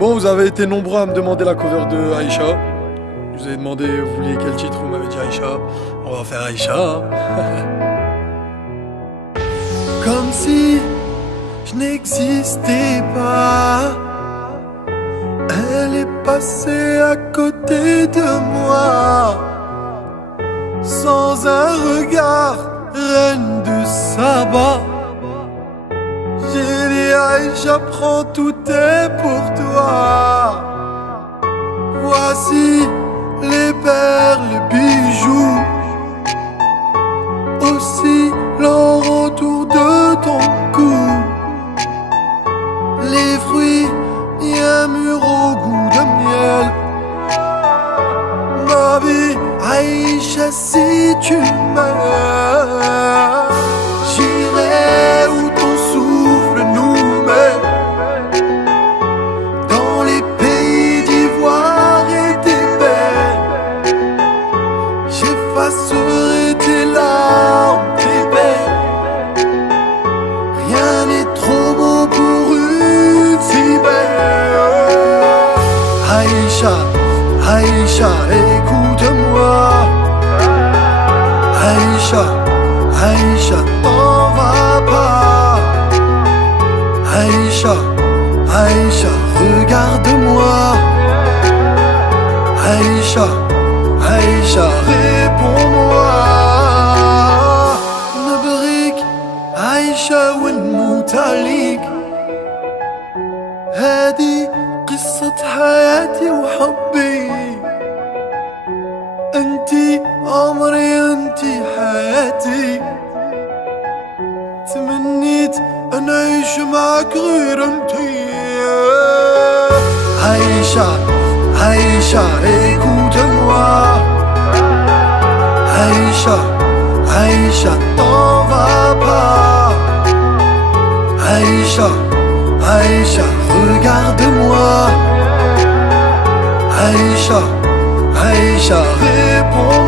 Bon, vous avez été nombreux à me demander la cover de Aïcha. Je vous ai demandé, vous vouliez quel titre, vous m'avez dit Aïcha. On va faire Aïcha. Comme si je n'existais pas. Elle est passée à côté de moi. Sans un regard, reine de Saba. J'ai dit Aïcha, prends tout est pour toi. Voici les perles, les bijoux, aussi l'or autour de ton cou. Les fruits et un mur au goût de miel. Ma vie, Aïcha, si tu m'aimes, j'irai où ton souffle nous mène. Dans les pays d'ivoire et d'ébène, j'effacerai tes larmes, tes belles. Rien n'est trop beau pour une si belle. Aïcha, Aïcha, écoute-moi. Aïcha, Aïcha, t'en vas pas. Aïcha, Aïcha, regarde-moi. Aïcha, Aïcha, réponds-moi. نبغيك عايشة ونموت عليك. هادي قصة حياتي وحبي. انتي عمري، انتي حياتي. تمنيت ان اعيش معك غير انتي. عيشة، عيشة، écoute-moi. عيشة، عيشة, t'en vas pas. عيشة, عيشة, regarde-moi. عيشة, عيشة, réponds.